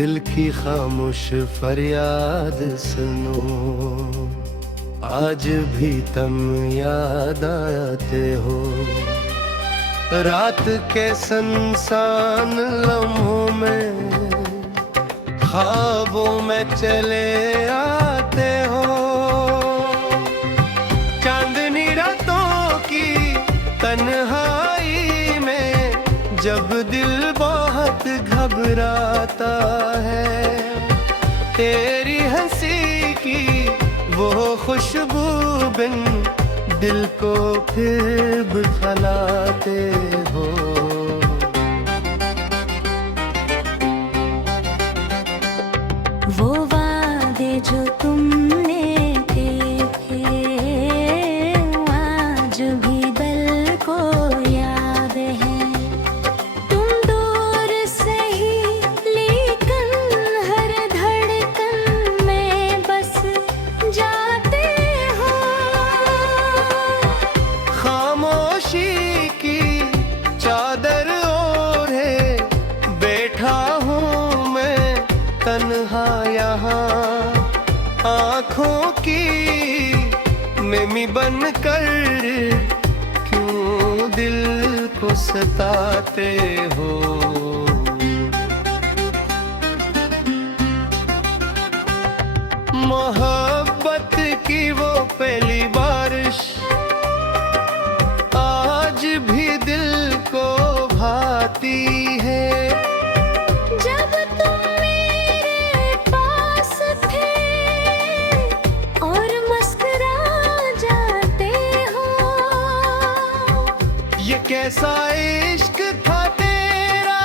दिल की खामोश फरियाद सुनो, आज भी तुम याद आते हो। रात के सुनसान लम्हों में ख्वाबों में चले आते हो। चांदनी रातों की तन्हाई में जब दिल बहुत घबराता है, तेरी हंसी की वो खुशबू बिन दिल को फिर बखलाते हो। वो वादे जो तुमने किए थे आज भी दिल को याद है। तुम दूर से ही लेकिन हर धड़कन में बस जाते हो। खामोशी की चादर ओढ़े बैठा हूँ मैं तन्हा यहाँ, आँखों की मिमी बनकर क्यों दिल को सताते हो। मोहब्बत की वो पहली बारिश आज भी दिल को भाती है। जब तुम मेरे पास थे और मुस्कुरा जाते हो। ये कैसा इश्क था तेरा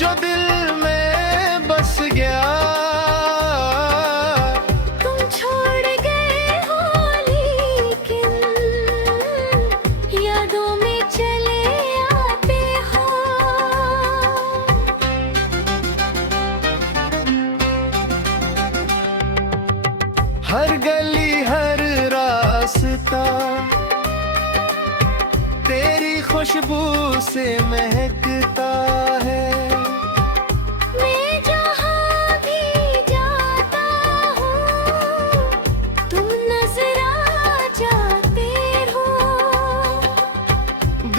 जो दिल में बस गया। तुम छोड़ गए हो लेकिन यादों में चले आते हो। हर गली हर रास्ता तेरी खुशबू से महकता है। मैं जहाँ भी जाता हूँ तुम नजर आ जाते हो।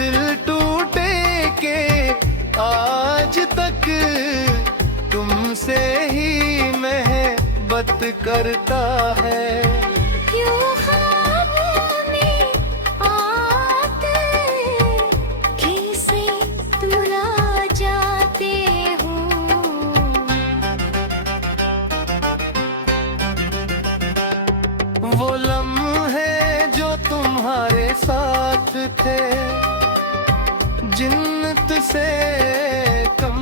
दिल टूटे के आज तक तुमसे ही मोहब्बत करता है। क्यों ख्वाबों में आते कैसे तुम आ जाते हो। वो लम्हे जो तुम्हारे साथ थे जिन्नत से कम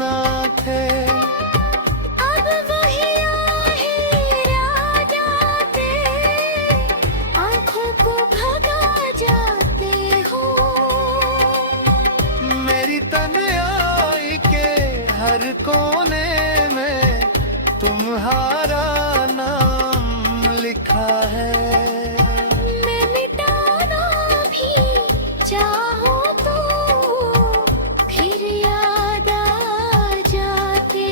ना थे। अब वही आहें आ जाते आँखों को भगा जाते हो। मेरी तन्हाई के हर कोने में तुम्हारा नाम लिखा है। मैं मिटाना भी चाहूँ तो फिर याद आ जाते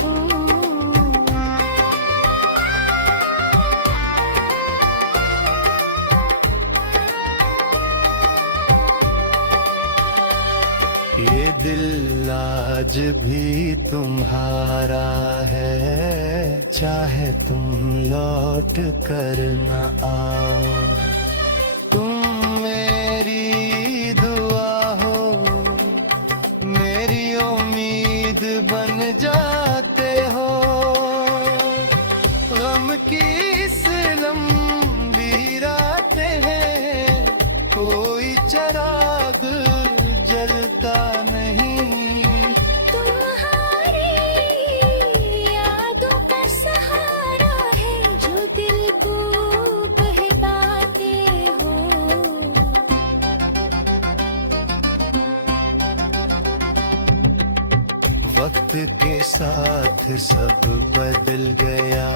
हो। ये दिल आज भी तुम्हारा है, चाहे तुम लौट कर न आओ। तुम मेरी दुआ हो, मेरी उम्मीद बन जाते हो। गम की इस लंबी रातें हैं, कोई चराग जलता नहीं। तुम्हारी यादों का सहारा है जो दिल को बहलाते हो। वक्त के साथ सब बदल गया,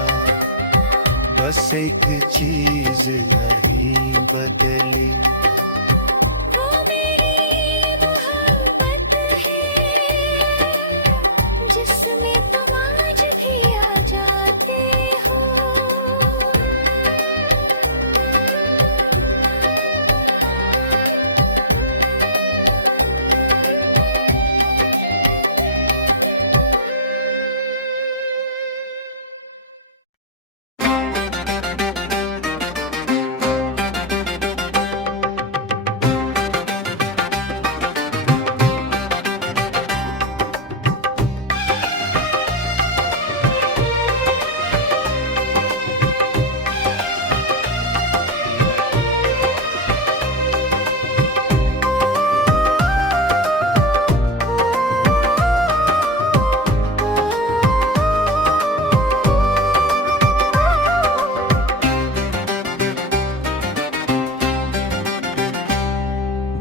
बस एक चीज नहीं बदली। वो मेरी मोहब्बत है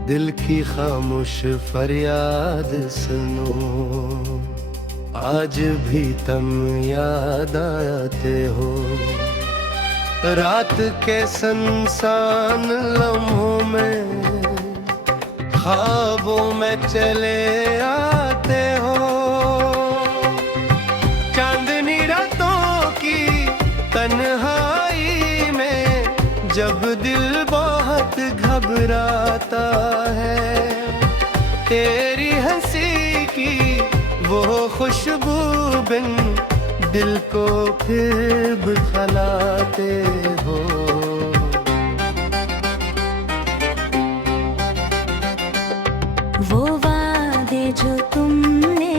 दिल की खामोश फरियाद सुनो, आज भी तुम याद आते हो। रात के सुनसान लम्हों में ख्वाबों में चले आते हो। चांदनी रातों की तन्हाई में जब दिल बहुत घबराता है, तेरी हंसी की वो खुशबू बिन दिल को फिर बखलाते हो। वो वादे जो तुमने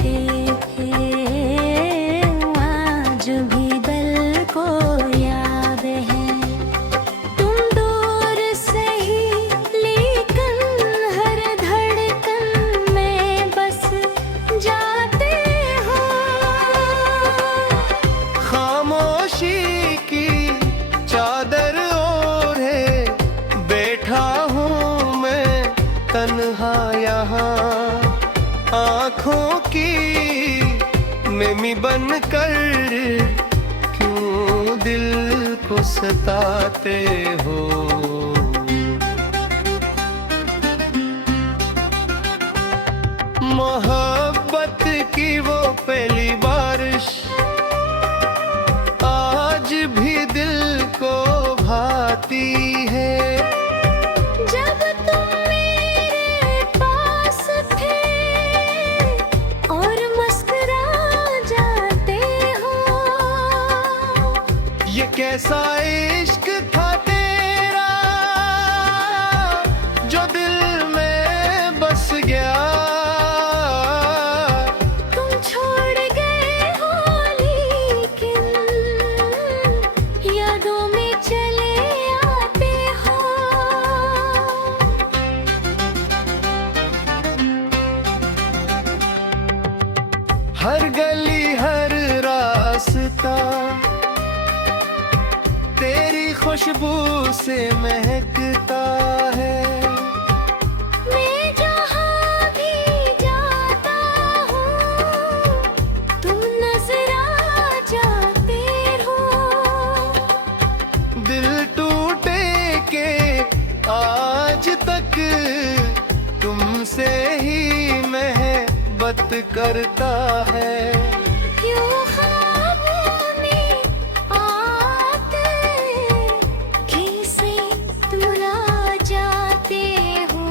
किए थे आज भी दिल को याद है। तुम दूर से ही लेकिन हर धड़कन में बस जाते हो। खामोशी की चादर ओढ़े बैठा हूँ मैं तन्हा यहाँ, आँखों की मिमी बन कर क्यों दिल को सताते हो। मोहब्बत की वो पहली बारिश आज भी दिल को भाती है। जब तुम मेरे पास थे और मुस्कुरा जाते हो। ये कैसा इश्क था तेरा जो दिल में बस गया। तुम छोड़ गए हो लेकिन यादों में चले आते हो। हर गली हर रास्ता तेरी खुशबू से महकता है। मैं जहाँ भी जाता हूँ तुम नजर आ जाते हो। दिल टूटे के आज तक तुमसे ही मोहब्बत करता है। क्यों ख्वाबों में आते कैसे तुरा जाते हो।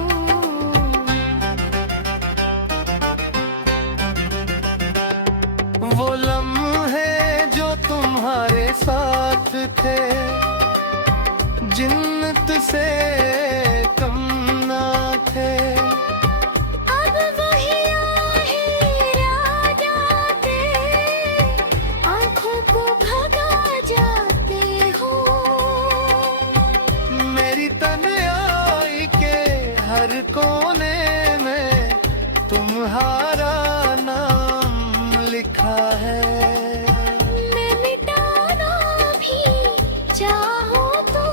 वो लम्हे जो तुम्हारे साथ थे जिन्नत से कम ना थे। अब वही आहें आ जाते आँखों को भगा जाते हो। मेरी तन्हाई के हर कोने में तुम्हारा नाम लिखा है। मैं मिटाना भी चाहूँ तो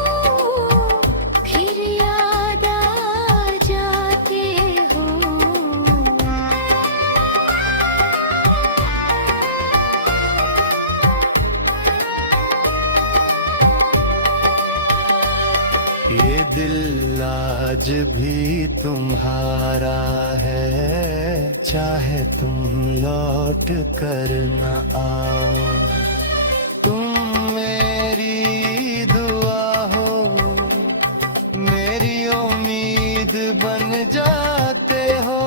फिर याद आ जाते हो। ये दिल आज भी तुम्हारा है, चाहे तुम लौट कर न आओ। तुम मेरी दुआ हो, मेरी उम्मीद बन जाते हो।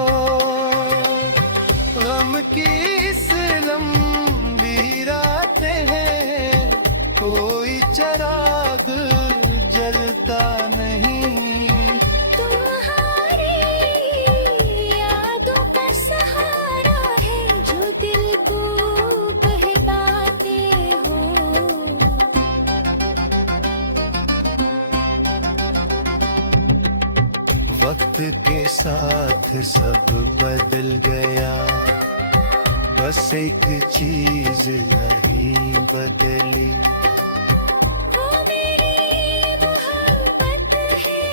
गम की इस लंबी रातें हैं, कोई चिराग जलता नहीं। तुम्हारी यादों का सहारा है जो दिल को बहकाते हो। वक्त के साथ सब बदल गया, बस एक चीज नहीं बदली। वो मेरी मोहब्बत है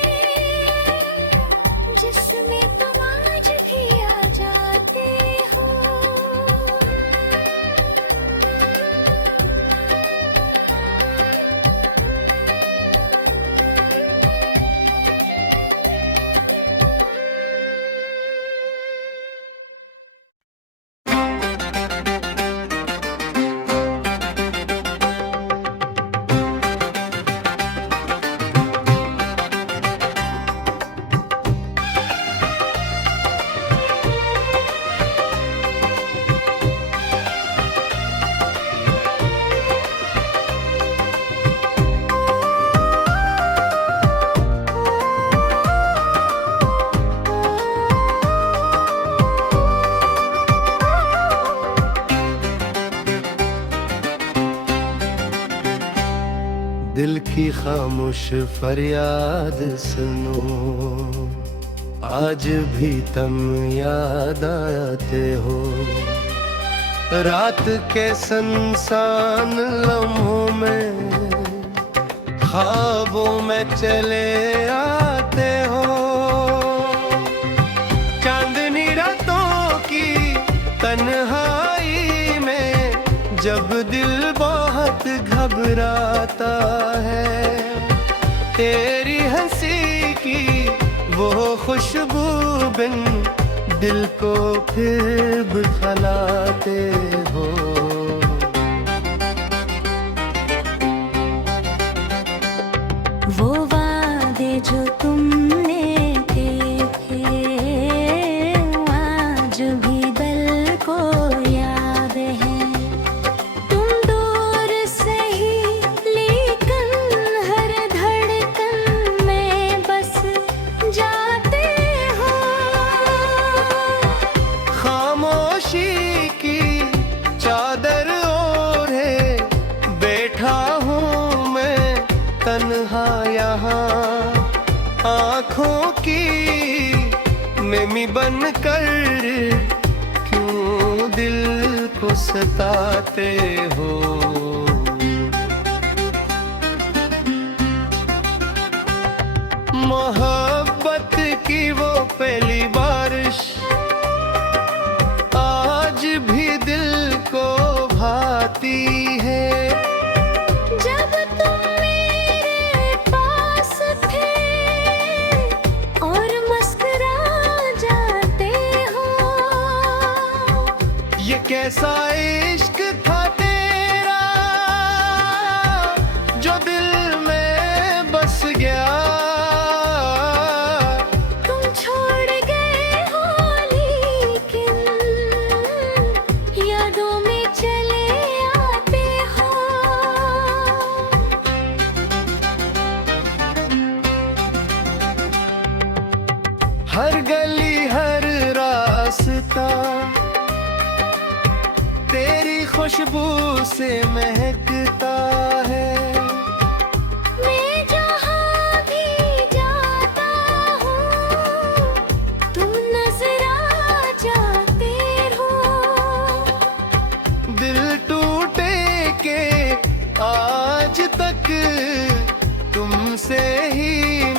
खामोश फरियाद सुनो, आज भी तुम याद आते हो। रात के सुनसान लम्हों में ख्वाबों में चले आते हो। चांदनी रातों की तन्हाई में जब दिल बहुत घबराता है, तेरी हंसी की वो खुशबू बिन दिल को फिर बखलाते हो। वो वादे जो तुमने किए थे आज भी दिल को याद है। तुम दूर से ही लेकिन हर धड़कन में बस जाते हो। खामोशी की चादर ओढ़े बैठा हूँ मैं तन्हा यहाँ, आँखों की नमी बन कर क्यों दिल को सताते हो। मोहब्बत की वो पहली बारिश आज भी दिल को भाती है। जब तुम मेरे पास थे और मुस्कुरा जाते हो। ये कैसा इश्क था तेरा जो दिल में बस गया। तुम छोड़ गए हो लेकिन यादों में चले आते हो। हर गली हर रास्ता तेरी खुशबू से महकता है। मैं जहाँ भी जाता हूँ तुम नजर आ जाते हो। दिल टूटे के आज तक तुमसे ही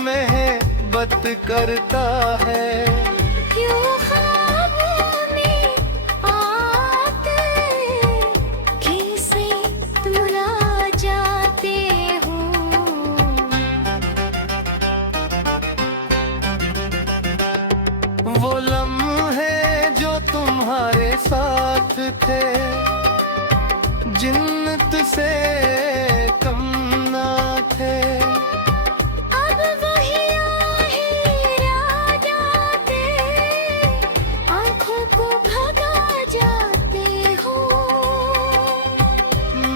मोहब्बत करता है। क्यों ख्वाबों में आते कैसे तुरा जाते हो। वो लम्हे जो तुम्हारे साथ थे जिन्नत से कम ना थे। अब वही आहें आ जाते आँखों को भगा जाते हो।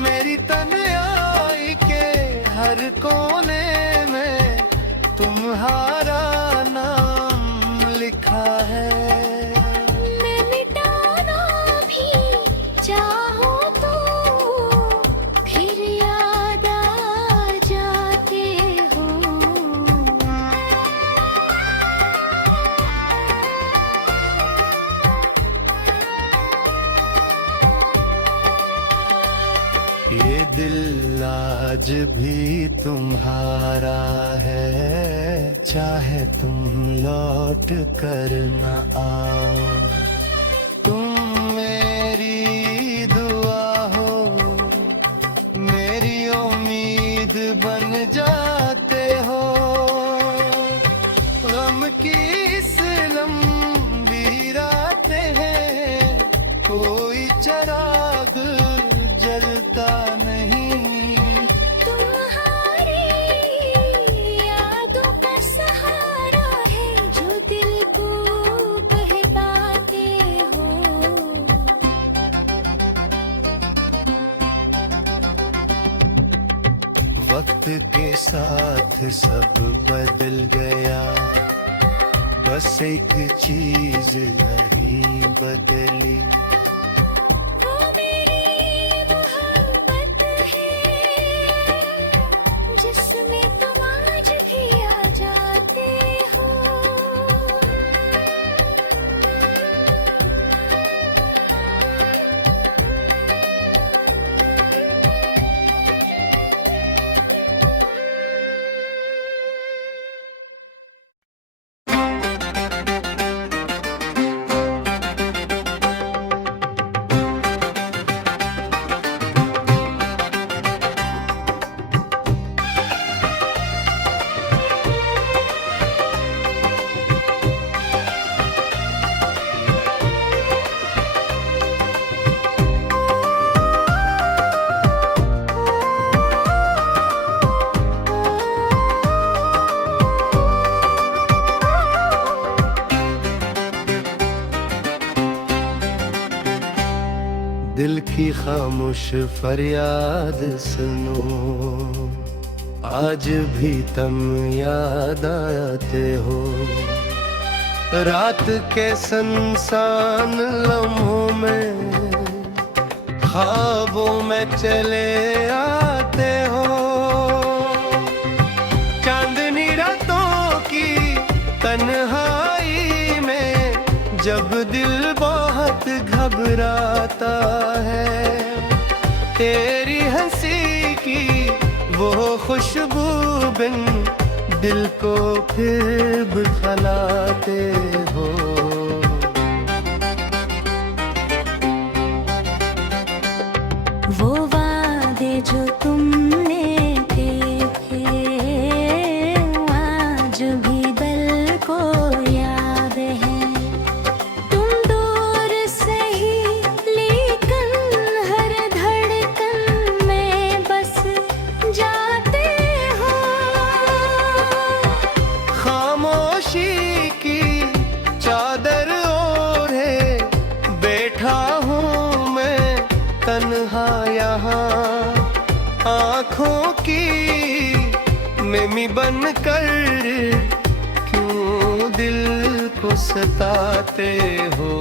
मेरी तन्हाई के हर कोने में तुम्हारा नाम लिखा है। मैं मिटाना भी चाहूँ तो फिर याद आ जाते हो। ये दिल आज भी तुम्हारा है, चाहे तुम लौट कर न आओ। तुम मेरी दुआ हो, मेरी उम्मीद बन जाते हो। गम की इस लंबी रातें हैं, कोई चराग जलता नहीं। तुम्हारी यादों का सहारा है जो दिल को बहलाते हो। वक्त के साथ सब बदल गया, बस एक चीज नहीं बदली। वो मेरी मोहब्बत है जिसमें तो दिल की खामोश फरियाद सुनो, आज भी तुम याद आते हो। रात के सुनसान लम्हों में ख्वाबों में चले आते हो। चांदनी रातों की तन्हाई में जब दिल बहुत घबराता है, तेरी हंसी की वो खुशबू बिन दिल को फिर बुझाते हो। वो वादे जो तुमने किए थे आज भी दिल को याद है। तुम दूर से ही लेकिन हर धड़कन में बस जाते हो। खामोशी की चादर ओढ़े बैठा हूँ मैं तन्हा यहाँ, आँखों की मिमी बनकर क्यों दिल को सताते हो।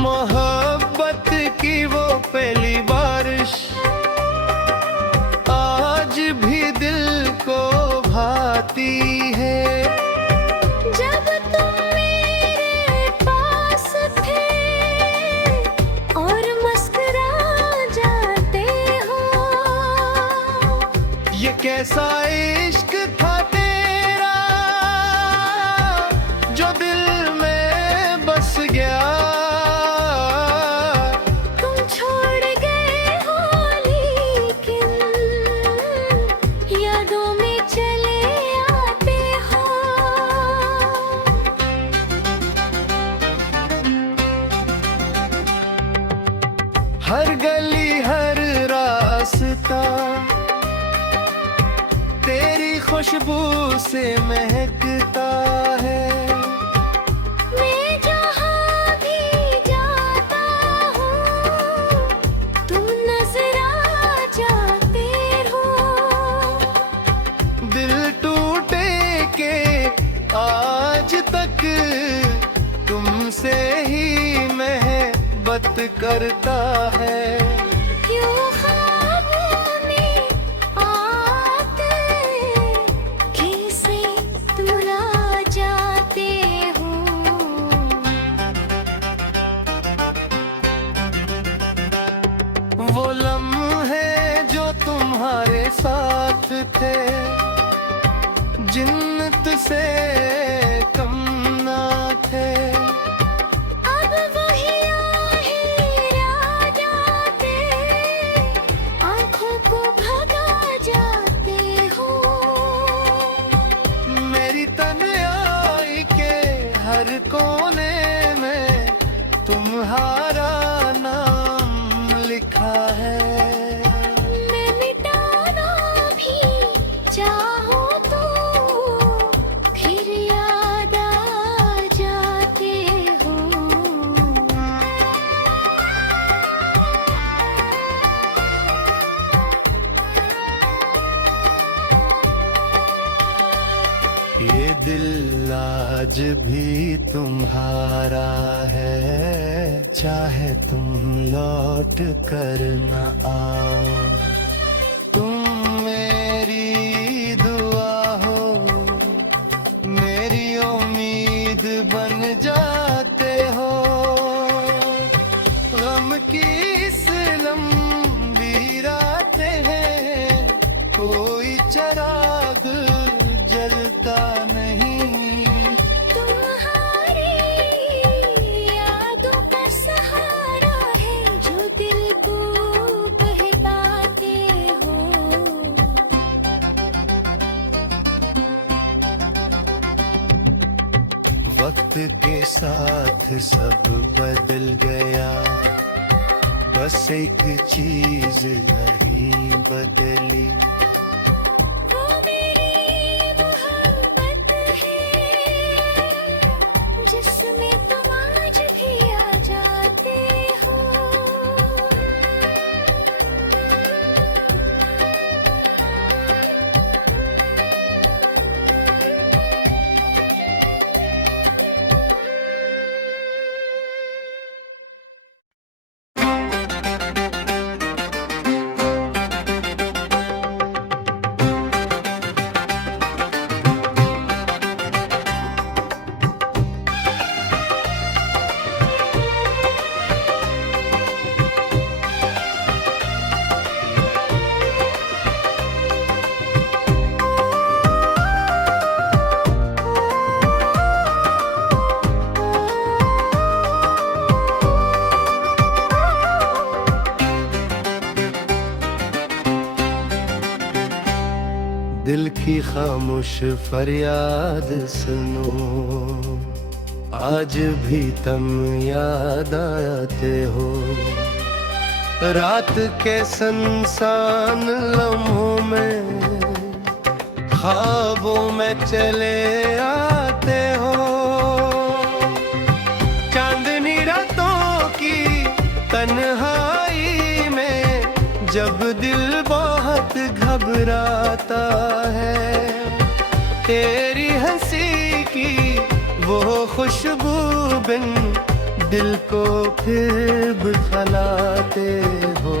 मोहब्बत की वो पहली बारिश आज भी दिल को भाती है। जब तुम मेरे पास थे और मुस्कुरा जाते हो। ये कैसा इश्क था तेरा जो दिल में बस गया। तुम छोड़ गए हो लेकिन यादों में चले आते हो। हर गली हर रास्ता तेरी खुशबू से महकता है। मैं जहाँ भी जाता हूँ तुम नजर आ जाते हो। दिल टूटे के आज तक तुमसे ही मोहब्बत करता है। क्यों ख्वाबों में आते कैसे तुरा जाते हो। वो लम्हे जो तुम्हारे साथ थे जिन्नत से कम ना थे। अब वही आहें आ जाते आँखों को भगा जाते हो। मेरी तन्हाई के हर कोने में तुम्हारा नाम लिखा है। मैं मिटाना भी चाहूँ तो फिर याद आ जाते हो। ये दिल आज भी तुम्हारा है, चाहे तुम लौट कर न आओ। तुम मेरी दुआ हो, मेरी उम्मीद बन जाते हो। गम की इस लंबी रातें हैं, कोई चिराग जलता नहीं। तुम्हारी यादों का सहारा है जो दिल को कहलाते हो। वक्त के साथ सब बदल गया, बस एक चीज नहीं बदली। वो मेरी मोहब्बत है दिल की खामोश फरियाद सुनो, आज भी तुम याद आते हो। रात के सुनसान लम्हों में ख्वाबों में चले आते हो। चांदनी रातों की तन्हाई में जब दिल बहुत घबराता है, तेरी हंसी की वो खुशबू बिन दिल को फिर बुझाते हो।